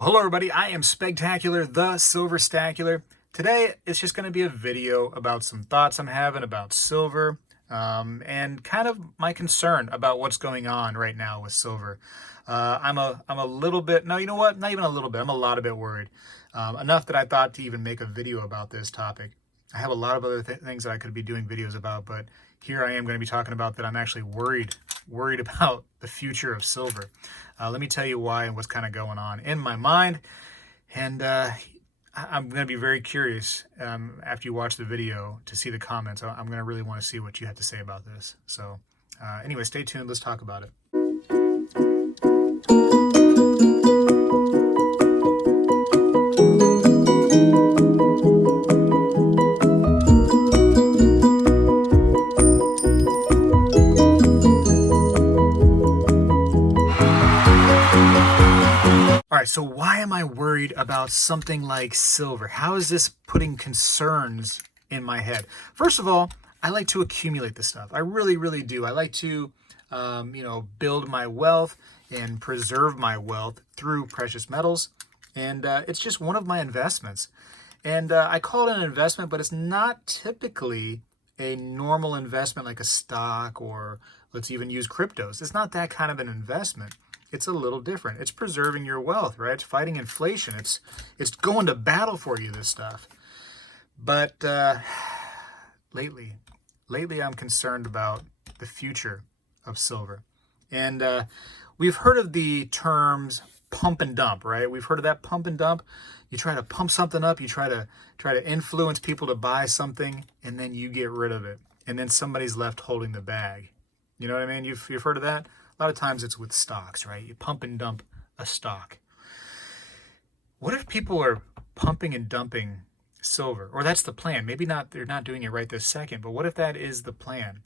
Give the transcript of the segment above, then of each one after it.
Hello everybody, I am Spegtacular, the Silver Stackular. Today it's just going to be a video about some thoughts I'm having about silver, and kind of my concern about what's going on right now with silver. I'm a little bit, no, you know what, not even a little bit, I'm a lot of bit worried. Enough that I thought to even make a video about this topic. I have a lot of other things that I could be doing videos about, but here I am going to be talking about that I'm actually worried about the future of silver. Let me tell you why and what's kind of going on in my mind. And I'm going to be very curious after you watch the video to see the comments. I'm going to really want to see what you have to say about this. So anyway, stay tuned. Let's talk about it. All right, so why am I worried about something like silver? How is this putting concerns in my head? First of all, I like to accumulate this stuff. I really, really do. I like to, build my wealth and preserve my wealth through precious metals. And it's just one of my investments. And I call it an investment, but it's not typically a normal investment like a stock, or let's even use cryptos. It's not that kind of an investment. It's a little different. It's preserving your wealth, right? It's fighting inflation. It's going to battle for you, this stuff. But lately, I'm concerned about the future of silver. And we've heard of the terms pump and dump, right? We've heard of that pump and dump. You try to pump something up, you try to influence people to buy something, and then you get rid of it. And then somebody's left holding the bag. You know what I mean? You've heard of that? A lot of times it's with stocks, right? You pump and dump a stock. What if people are pumping and dumping silver? Or that's the plan. Maybe not, they're not doing it right this second, but what if that is the plan?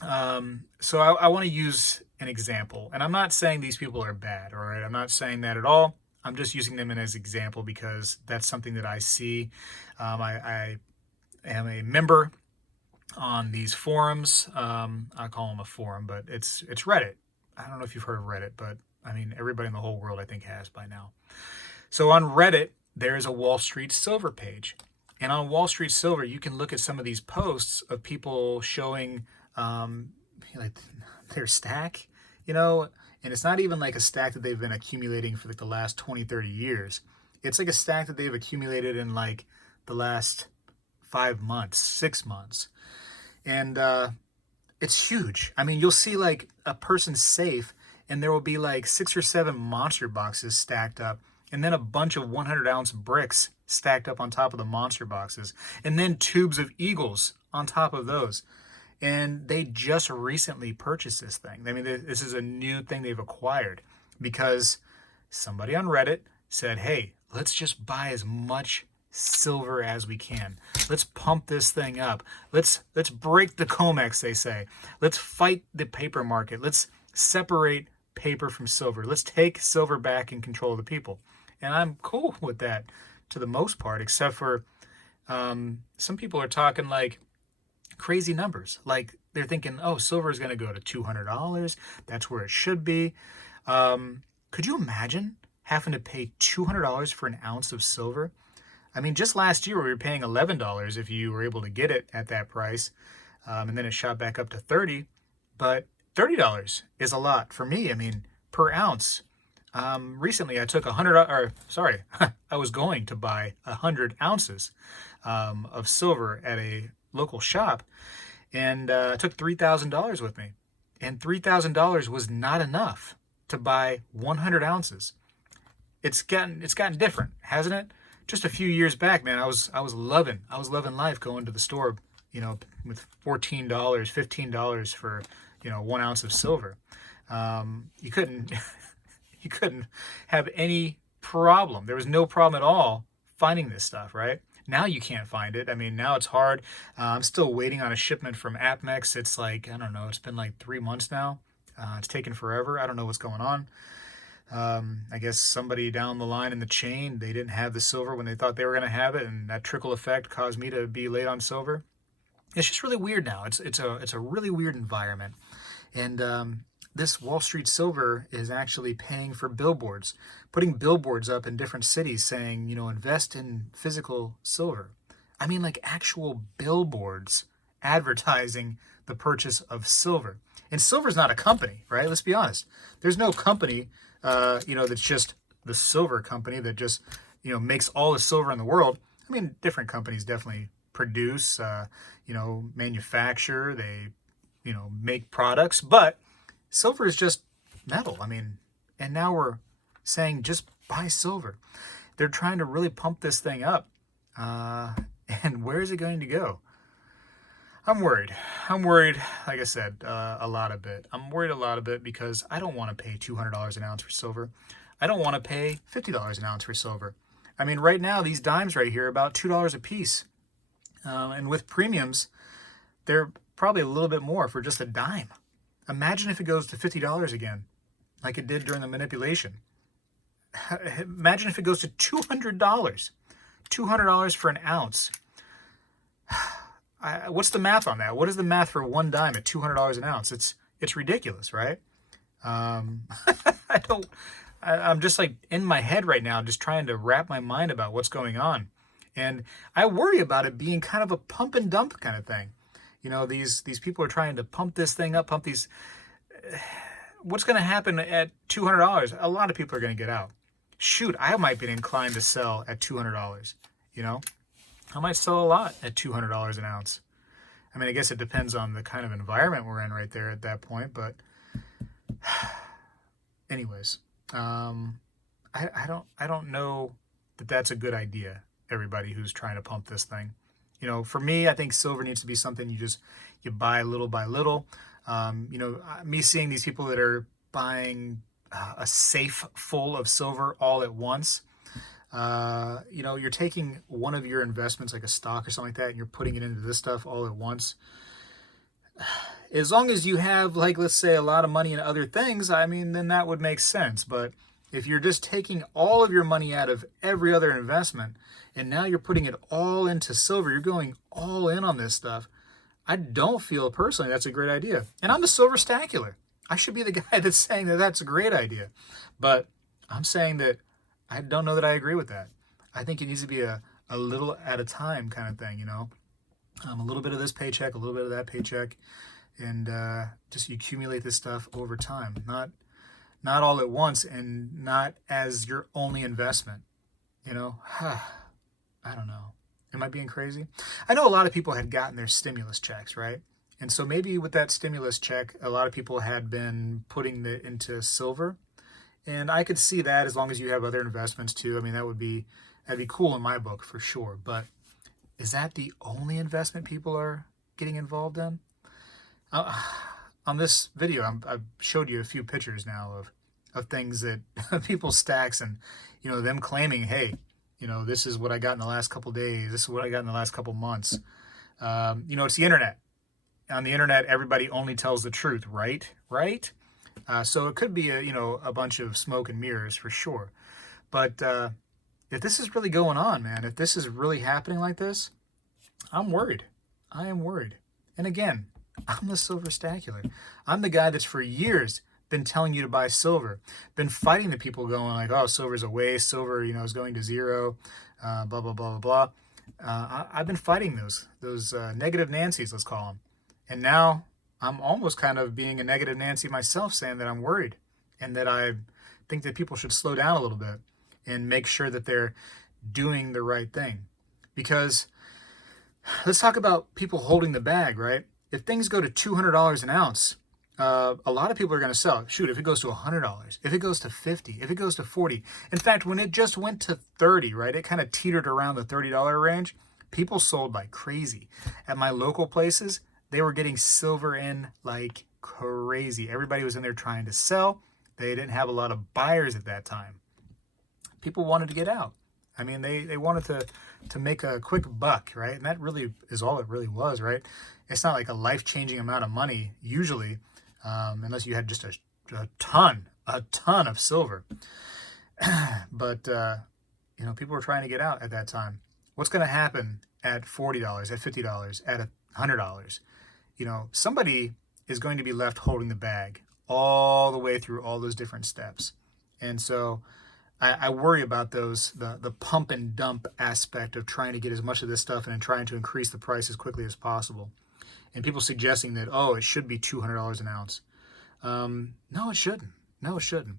So I want to use an example. And I'm not saying these people are bad, all right? I'm not saying that at all. I'm just using them as an example because that's something that I see. I am a member on these forums. I call them a forum, but it's Reddit. I don't know if you've heard of Reddit, but I mean, everybody in the whole world, I think, has by now. So on Reddit, there is a Wall Street Silver page. And on Wall Street Silver, you can look at some of these posts of people showing like their stack, and it's not even like a stack that they've been accumulating for like the last 20, 30 years. It's like a stack that they've accumulated in like the last 5 months, 6 months. And it's huge. I mean, you'll see like a person's safe and there will be like 6 or 7 monster boxes stacked up, and then a bunch of 100-ounce bricks stacked up on top of the monster boxes, and then tubes of Eagles on top of those. And they just recently purchased this thing. I mean, this is a new thing they've acquired because somebody on Reddit said, hey, let's just buy as much silver as we can. Let's pump this thing up. Let's break the COMEX, they say. Let's fight the paper market. Let's separate paper from silver. Let's take silver back in control of the people. And I'm cool with that to the most part, except for some people are talking like crazy numbers. Like they're thinking, oh, silver is going to go to $200. That's where it should be. Could you imagine having to pay $200 for an ounce of silver? I mean, just last year we were paying $11 if you were able to get it at that price, and then it shot back up to $30. But $30 is a lot for me. I mean, per ounce. Recently, I took I was going to buy 100 ounces of silver at a local shop, and I took $3,000 with me, and $3,000 was not enough to buy 100 ounces. It's gotten different, hasn't it? Just a few years back, man, I was loving life, going to the store, with $14, $15 for 1 ounce of silver. You couldn't you couldn't have any problem. There was no problem at all finding this stuff, right? Now you can't find it. I mean, now it's hard. I'm still waiting on a shipment from APMEX. It's like, I don't know, it's been like 3 months now. It's taken forever. I don't know what's going on. I guess somebody down the line in the chain, they didn't have the silver when they thought they were going to have it, and that trickle effect caused me to be late on silver. It's just really weird now. It's a really weird environment, and this Wall Street silver is actually paying for billboards, putting billboards up in different cities saying, invest in physical silver. I mean, like actual billboards advertising the purchase of silver. And silver's not a company, right? Let's be honest. There's no company, that's just the silver company that just, makes all the silver in the world. I mean, different companies definitely produce, manufacture, they, make products, but silver is just metal. I mean, and now we're saying just buy silver. They're trying to really pump this thing up. And where is it going to go? I'm worried. Like I said, a lot of it. I'm worried a lot of it because I don't want to pay $200 an ounce for silver. I don't want to pay $50 an ounce for silver. I mean, right now, these dimes right here are about $2 a piece. And with premiums, they're probably a little bit more for just a dime. Imagine if it goes to $50 again, like it did during the manipulation. Imagine if it goes to $200. $200 for an ounce. What's the math on that? What is the math for one dime at $200 an ounce? It's ridiculous, right? I'm just like in my head right now, just trying to wrap my mind about what's going on. And I worry about it being kind of a pump and dump kind of thing. These people are trying to pump this thing up, pump these. What's going to happen at $200? A lot of people are going to get out. Shoot, I might be inclined to sell at $200. I might sell a lot at $200 an ounce. I mean, I guess it depends on the kind of environment we're in right there at that point. But anyways, I don't know that that's a good idea. Everybody who's trying to pump this thing. For me, I think silver needs to be something you buy little by little. Me seeing these people that are buying a safe full of silver all at once. You're taking one of your investments, like a stock or something like that, and you're putting it into this stuff all at once. As long as you have, like, let's say a lot of money in other things, I mean, then that would make sense. But if you're just taking all of your money out of every other investment, and now you're putting it all into silver, you're going all in on this stuff, I don't feel personally that's a great idea. And I'm the silver stackular. I should be the guy that's saying that that's a great idea. But I'm saying that I don't know that I agree with that. I think it needs to be a little at a time kind of thing, a little bit of this paycheck, a little bit of that paycheck, and just accumulate this stuff over time. Not all at once and not as your only investment, I don't know. Am I being crazy? I know a lot of people had gotten their stimulus checks, right? And so maybe with that stimulus check, a lot of people had been putting it into silver. And I could see that as long as you have other investments too. I mean, that'd be cool in my book for sure. But is that the only investment people are getting involved in? On this video, I've showed you a few pictures now of things that people's stacks and, them claiming, hey, this is what I got in the last couple days. This is what I got in the last couple months. It's the internet. On the internet, everybody only tells the truth, right? Right? So it could be a bunch of smoke and mirrors for sure. But if this is really going on, man, if this is really happening like this, I'm worried. I am worried. And again, I'm the silver stackular. I'm the guy that's for years been telling you to buy silver, been fighting the people going like, oh, silver's a waste, silver, is going to zero, blah, blah, blah, blah, blah. I've been fighting those negative Nancys, let's call them. And now I'm almost kind of being a negative Nancy myself, saying that I'm worried and that I think that people should slow down a little bit and make sure that they're doing the right thing. Because let's talk about people holding the bag, right? If things go to $200 an ounce, a lot of people are going to sell. Shoot, if it goes to $100, if it goes to $50, if it goes to $40. In fact, when it just went to $30, right, it kind of teetered around the $30 range. People sold like crazy. At my local places, they were getting silver in like crazy. Everybody was in there trying to sell. They didn't have a lot of buyers at that time. People wanted to get out. I mean, they wanted to make a quick buck, right? And that really is all it really was, right? It's not like a life-changing amount of money, usually, unless you had just a ton of silver. But, people were trying to get out at that time. What's going to happen at $40, at $50, at $100? Somebody is going to be left holding the bag all the way through all those different steps. And so I worry about those, the pump and dump aspect of trying to get as much of this stuff in and trying to increase the price as quickly as possible. And people suggesting that, oh, it should be $200 an ounce. No, it shouldn't. No, it shouldn't.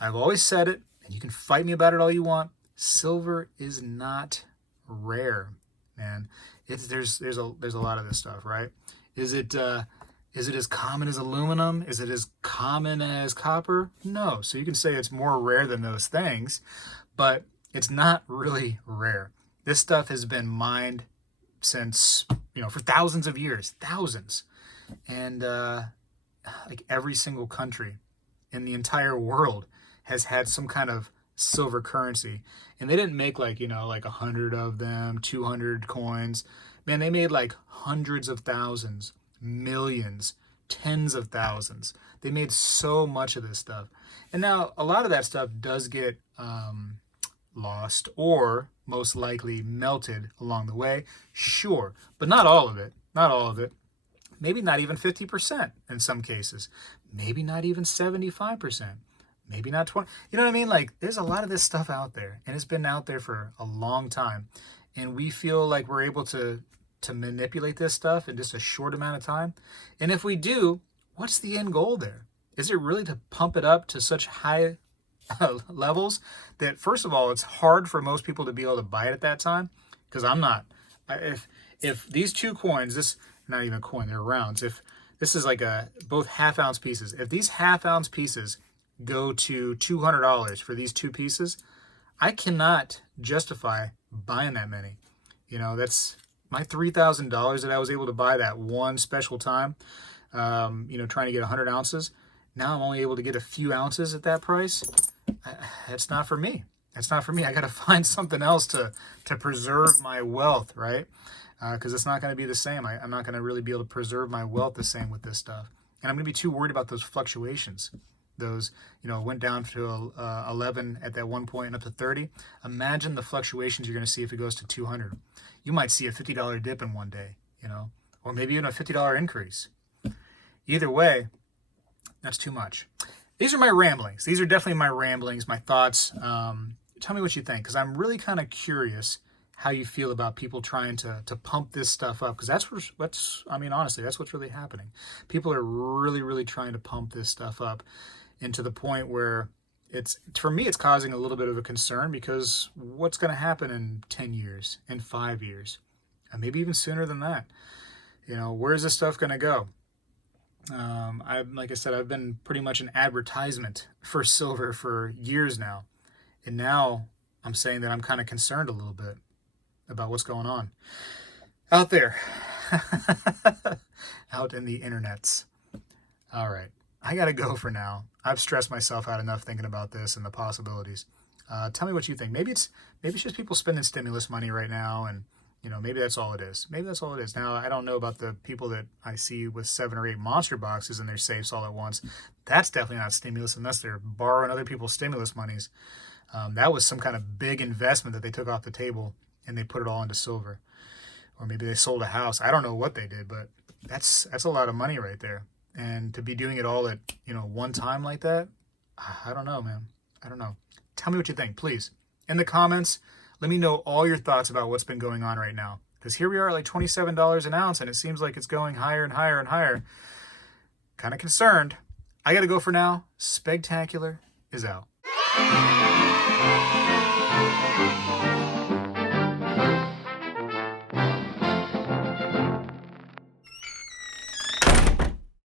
I've always said it, and you can fight me about it all you want. Silver is not rare, man. There's a lot of this stuff, right? Is it as common as aluminum? Is it as common as copper? No. So you can say it's more rare than those things, but it's not really rare. This stuff has been mined since, for thousands of years, thousands. And like every single country in the entire world has had some kind of silver currency. And they didn't make like 100 of them, 200 coins. Man, they made like hundreds of thousands, millions, tens of thousands. They made so much of this stuff. And now a lot of that stuff does get lost or most likely melted along the way. Sure, but not all of it. Not all of it. Maybe not even 50% in some cases. Maybe not even 75%. Maybe not 20. You know what I mean? Like, there's a lot of this stuff out there, and it's been out there for a long time. And we feel like we're able to manipulate this stuff in just a short amount of time. And if we do, what's the end goal there? Is it really to pump it up to such high levels that, first of all, it's hard for most people to be able to buy it at that time? Because I'm not. If these two coins, this, not even a coin, they're rounds. If this is like both half-ounce pieces, if these half-ounce pieces go to $200 for these two pieces, I cannot justify buying that many. That's my $3,000 that I was able to buy that one special time, trying to get 100 ounces. Now I'm only able to get a few ounces at that price. That's not for me. That's not for me. I got to find something else to preserve my wealth, right? Because it's not going to be the same. I'm not going to really be able to preserve my wealth the same with this stuff. And I'm going to be too worried about those fluctuations. Those, went down to 11 at that one point and up to 30. Imagine the fluctuations you're going to see if it goes to 200. You might see a $50 dip in one day, or maybe even a $50 increase. Either way, that's too much. These are my ramblings. These are definitely my ramblings, my thoughts. Tell me what you think, because I'm really kind of curious how you feel about people trying to pump this stuff up, because honestly, that's what's really happening. People are really, really trying to pump this stuff up, and to the point where for me, it's causing a little bit of a concern, because what's going to happen in 10 years, in 5 years, and maybe even sooner than that? Where's this stuff going to go? Like I said, I've been pretty much an advertisement for silver for years now, and now I'm saying that I'm kind of concerned a little bit about what's going on out there, out in the internets. All right, I gotta go for now. I've stressed myself out enough thinking about this and the possibilities. Tell me what you think. Maybe it's just people spending stimulus money right now, and maybe that's all it is. Maybe that's all it is. Now, I don't know about the people that I see with 7 or 8 monster boxes in their safes all at once. That's definitely not stimulus unless they're borrowing other people's stimulus monies. That was some kind of big investment that they took off the table and they put it all into silver. Or maybe they sold a house. I don't know what they did, but that's a lot of money right there. And to be doing it all at, one time like that, I don't know, man. I don't know. Tell me what you think, please. In the comments, let me know all your thoughts about what's been going on right now. Because here we are at like $27 an ounce, and it seems like it's going higher and higher and higher. Kind of concerned. I got to go for now. Spegtacular is out.